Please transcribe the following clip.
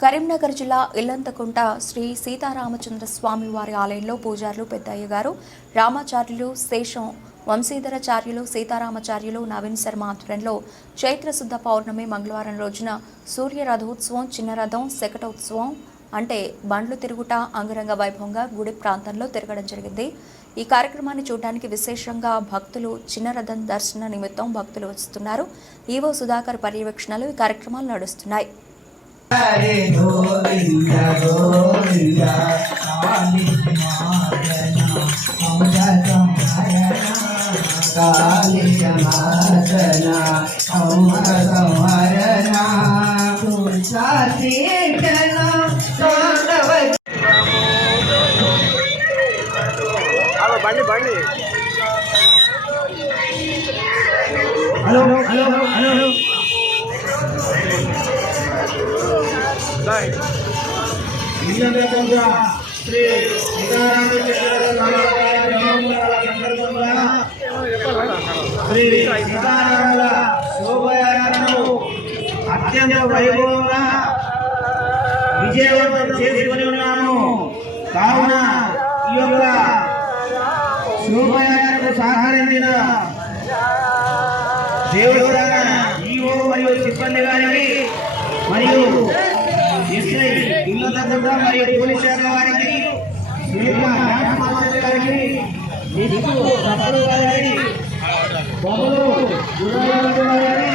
కరీంనగర్ జిల్లా ఇల్లంతకుంట శ్రీ సీతారామచంద్ర స్వామి వారి ఆలయంలో పూజారులు పెద్దయ్య గారు రామాచార్యులు శేషం వంశీధరాచార్యులు సీతారామాచార్యులు నవీన్ శర్మ ఆధ్వర్యంలో చైత్రశుద్ధ పౌర్ణమి మంగళవారం రోజున సూర్య రథోత్సవం చిన్న రథం శకటోత్సవం అంటే బండ్లు తిరుగుట అంగరంగ వైభవంగా గుడి ప్రాంతంలో తిరగడం జరిగింది. ఈ కార్యక్రమాన్ని చూడడానికి విశేషంగా భక్తులు చిన్న రథం దర్శన నిమిత్తం భక్తులు వస్తున్నారు. ఈవో సుధాకర్ పర్యవేక్షణలు ఈ కార్యక్రమాలు నడుస్తున్నాయి. హరే గోవింద గోవింద కాళీ మాదన అమృత సంహరణ కాళీ మాదన అమృత సంహరణ తులసీకరణ సాంగవ హలో బండి బండి hello hello hello hello Shri సీతారాముల శోభయాత్రను అత్యంత వైభవంగా విజయవంతం చేసుకుని ఉన్నాము. కావున ఈ యొక్క శోభయాత్రకు సహకరించిన దేవస్థాన ఈఓ మరియు సిబ్బంది గారికి మరియు ఇల్లు మరియు పోలీస్ శాఖ వారికి గారికి గారికి బొమ్మలు గారికి